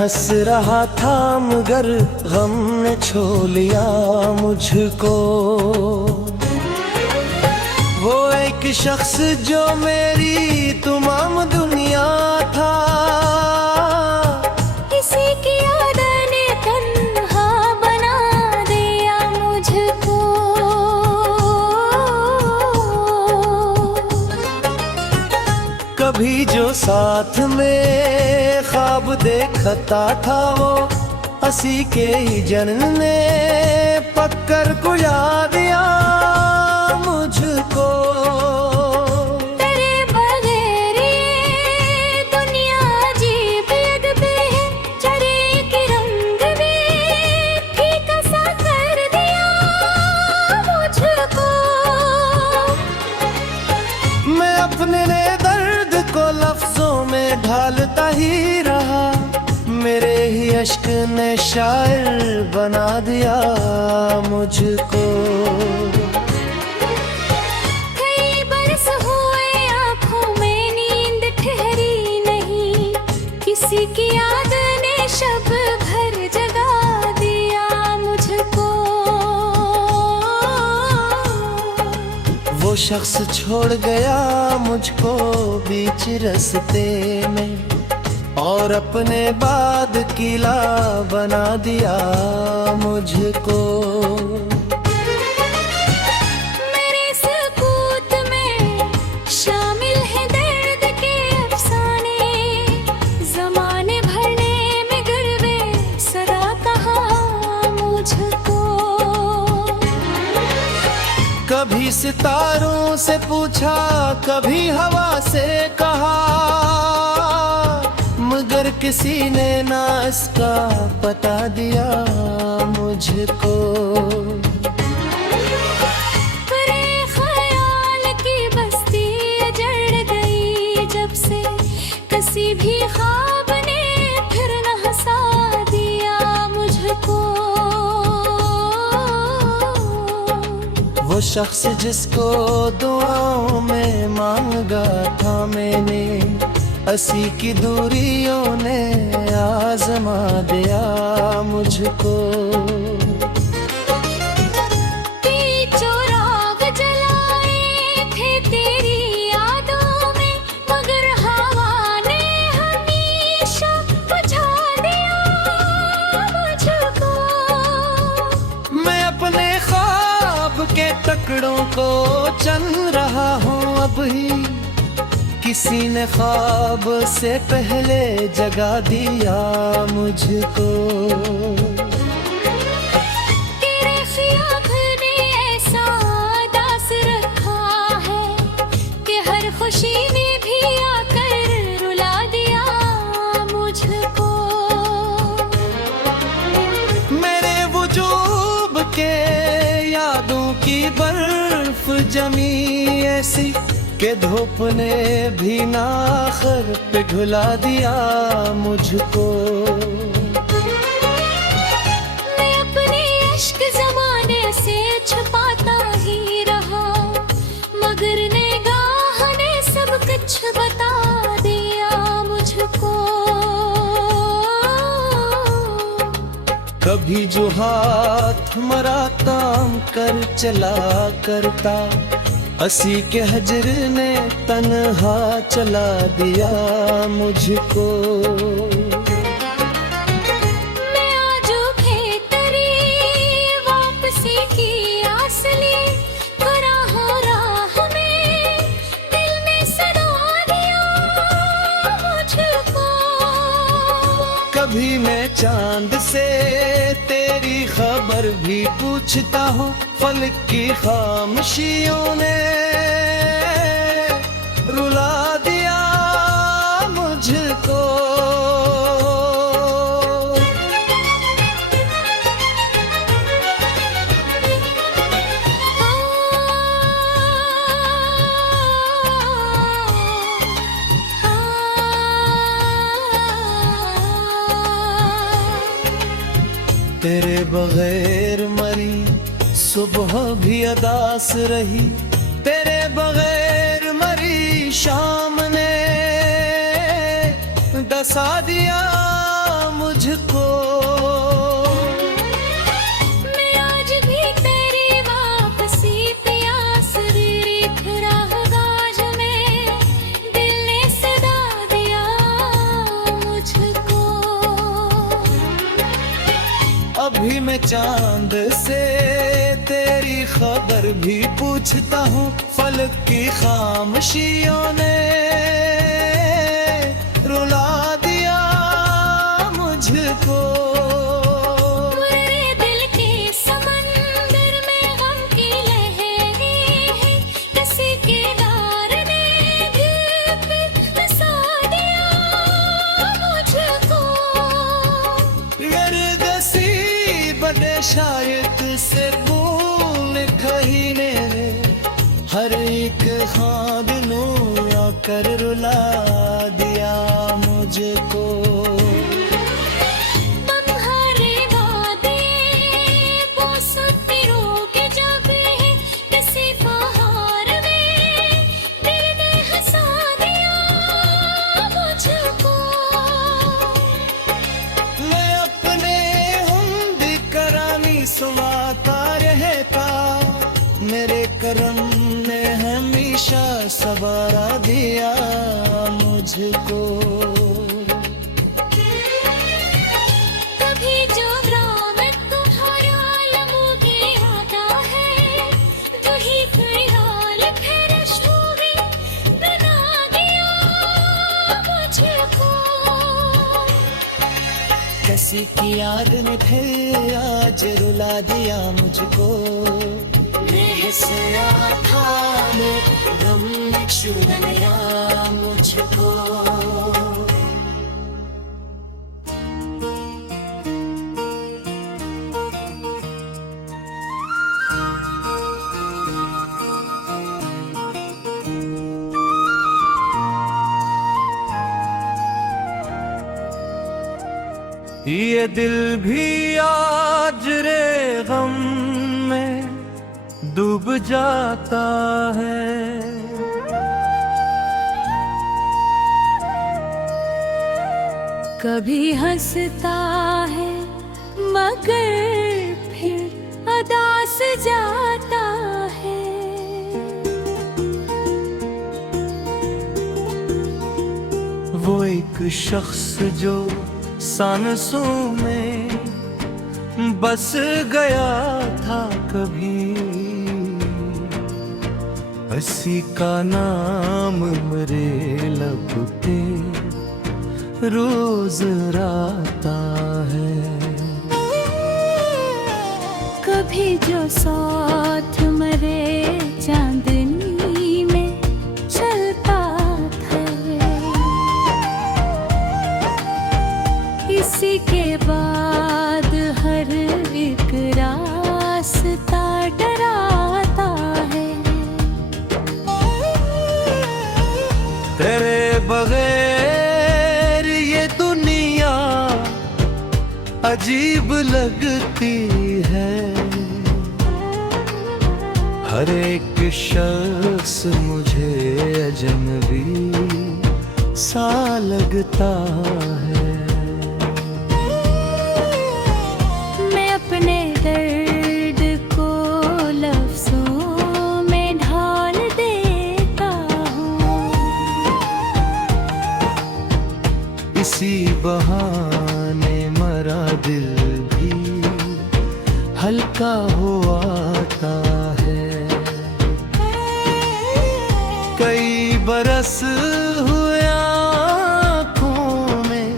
हंस रहा था मगर गम ने छो लिया मुझको। वो एक शख्स जो मेरी तमाम दुनिया था, किसी की याद ने तन्हा बना दिया मुझको। कभी जो साथ में ख्वाब देखता था वो हंसी के ही जन्म ने पकड़ कुया दिया मुझको। तेरे बगैर ये दुनिया अजीब लगती है, चेहरे के रंग भी फीका सा कर दिया मुझको। मैं अपने दर्द को लफ्जों में ढालता ही रहा, मेरे ही अश्क ने शायर बना दिया मुझको। कई बरस हुए आँखों में नींद ठहरी नहीं, किसी की याद ने शब भर जगा दिया मुझको। वो शख्स छोड़ गया मुझको बीच रास्ते में और अपने बाद किला बना दिया मुझको। मेरे सकूत में शामिल है दर्द के अफसाने, ज़माने भरने में गरबे सदा कहा मुझको। कभी सितारों से पूछा, कभी हवा से कहा, मगर किसी ने ना इसका बता दिया मुझको। तेरे ख्याल की बस्ती जड़ गई जब से, किसी भी ख्वाब ने फिर न हंसा दिया मुझको। वो शख्स जिसको दुआओं में मांगा था मैंने, हंसी की दूरियों ने आजमा दिया मुझको। चोराग जलाए थे तेरी यादों में, मगर हवा ने हमेशा बुझा दिया मुझको। मैं अपने ख्वाब के टुकड़ों को चन रहा हूँ अब ही, किसी ने ख्वाब से पहले जगा दिया मुझको। तेरे ख्याब ने ऐसा दास रखा है कि हर खुशी में भी आकर रुला दिया मुझको। मेरे वजूद के यादों की बर्फ जमी ऐसी के धूप ने भी नाखर पिघला दिया मुझको। मैं अपने इश्क ज़माने से छुपाता ही रहा, मगर निगाह ने सब कुछ बता दिया मुझको। कभी जो हाथ मरा काम कर चला करता, हंसी के हजर ने तन्हा चला दिया मुझको। मैं आजू भी तेरी वापसी की आस लिए राह में दिल ने सदा दिया मुझको। कभी मैं चांद से तेरी खबर भी पूछता हूँ, फलक की खामोशियों ने रुला दिया मुझको। तेरे बगैर मरी सुबह भी अदास रही, तेरे बगैर मरी शाम ने डसा दिया मुझे। चांद से तेरी खबर भी पूछता हूँ, फलक की खामोशियों ने रुला दिया मुझको। मेरे दिल के समंदर में गम की लहरें हैं, किसी किनार ने दिल पे हंसा दिया मुझको। गर्दसी बने शायद से फूल खहीने में, हर एक ख्वाब नू आकर रुला दिया मुझको। तुम्हारे वादे वो सुतिरों के जब है, किसी बहार में दिल ने हंसा दिया मुझको। मैं अपने हमद करानी सुनाता रहता, मेरे करम ने हमेशा सवारा दिया मुझको। कभी जो राम तुम्हारा लम्हे आता है, वही ख्याल फिर शोभे बना दिया मुझको। किसी की याद ने फिर आज रुला दिया मुझको। रहस्या था मैं गम ने छुड़ा लिया मुझको। ये दिल भी आज रे गम में डूब जाता है। कभी हंसता है मगर फिर उदास जाता है। वो एक शख्स जो सांसों में बस गया था कभी, हंसी का नाम मेरे लब पे रोज आता है। कभी जो साथ मरे चांदनी में चलता था, इसी के बाद हर एक रास्ता डराता है। तेरे बगैर ये दुनिया अजीब लगती है, हर एक शख्स मुझे अजनबी सा लगता है। मैं अपने दर्द को लफ्जों में ढाल देता हूँ, इसी बहाने मरा दिल भी हल्का हो आता है। कई बरस हुए आँखों में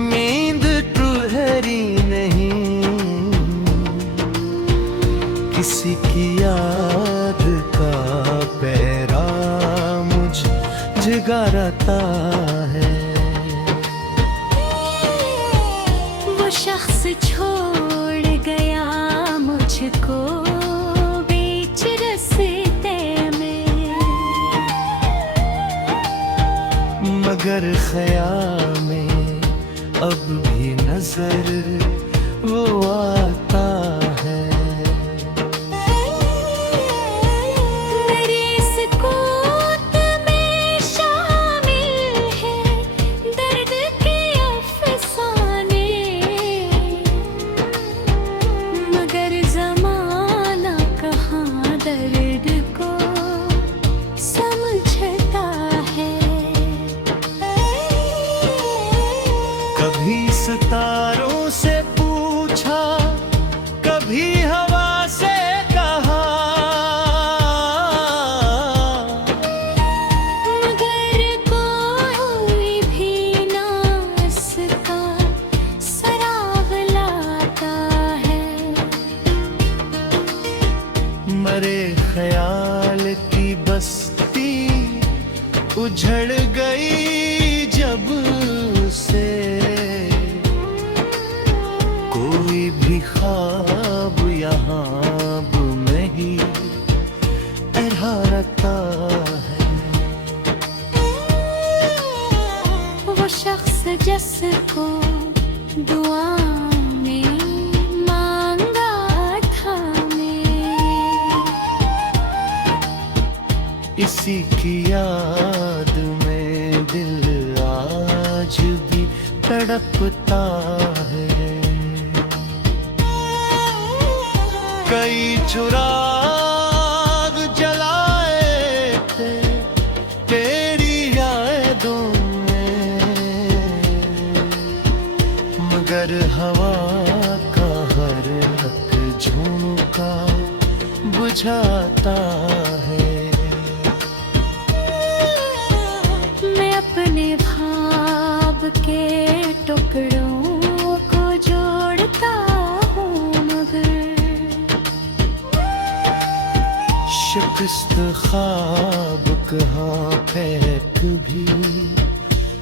नींद ठहरी नहीं, किसी की याद का पहरा मुझ जगाता है। वो शख्स छोड़ गया मुझको बीच रास्ते में, मगर ख़याल में अब भी नजर वो आता है। मेरी सुकूत में शामिल है दर्द के अफसाने, मगर ज़माना कहाँ दर्द को समझता है। कभी सितारों से पूछा उजड़ गई जब से कोई भी ख्वाब यहाँ अब नहीं ठहरता है। वो शख्स जिसको दुआ में मांगा था मैं, इसी की याद में दिल आज भी तड़पता है। कई चिराग जलाए थे तेरी यादों में, मगर हवा का हर एक झोंका बुझाता है। मैं अपने ख्वाब के टुकड़ों को जोड़ता हूँ मगर शिकस्त ख्वाब कहाँ फेंक भी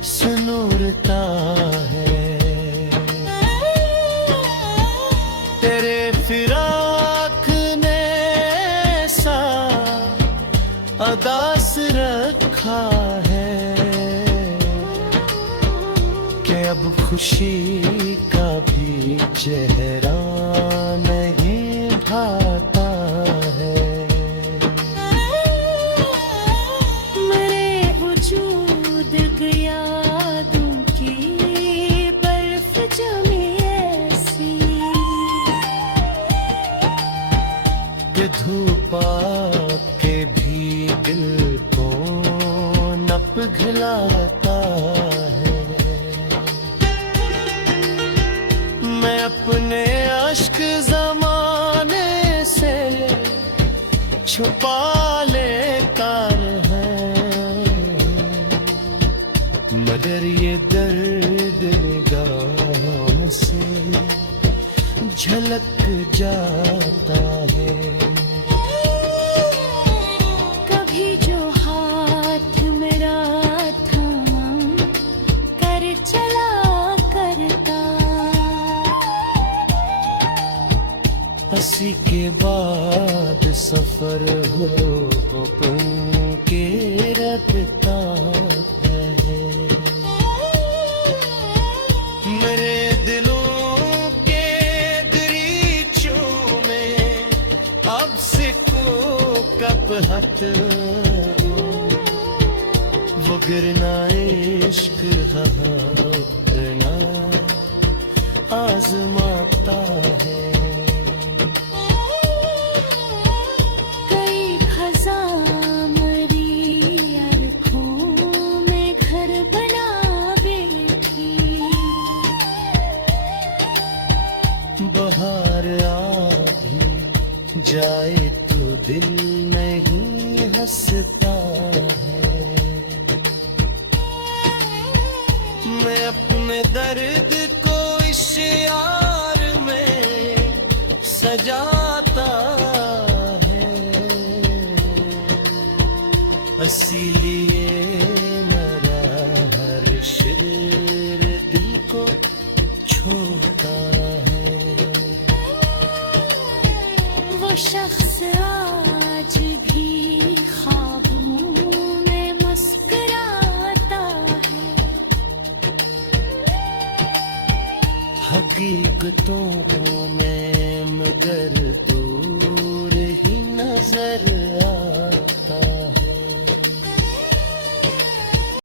सनोरता है। तेरे फिराक ने सा अदास रखा है कि अब खुशी का भी चेहरा नहीं भाता है। मेरे वजूद गया दूं की बर्फ जमी ऐसी कि धूप के भी दिल को न पिघलाता है। मैं अपने अश्क ज़माने से छुपा लेता है, मगर ये दर्द निगाहों से झलक जाता है। कभी जो हाथ मेरा थामा कर चला करता, हंसी के बाद सफर हो के रखता है। मेरे दिलों के दरीचों में अब सिक्कों का पहत, वो गिरना इश्क अपना आजमाता है। कई खज़ां मरी अरखों में घर बना बैठी, बहार आ भी जाए तो दिल नहीं हंसता है। मैं अपने दर्द को इश्यार में सजाता है, इसीलिए मेरा हर शेर दिल को छोड़ता है। वो शख्स आज भी ख्वाबों में मुस्कुराता है। हकीकतों में मगर दूर ही नजर आता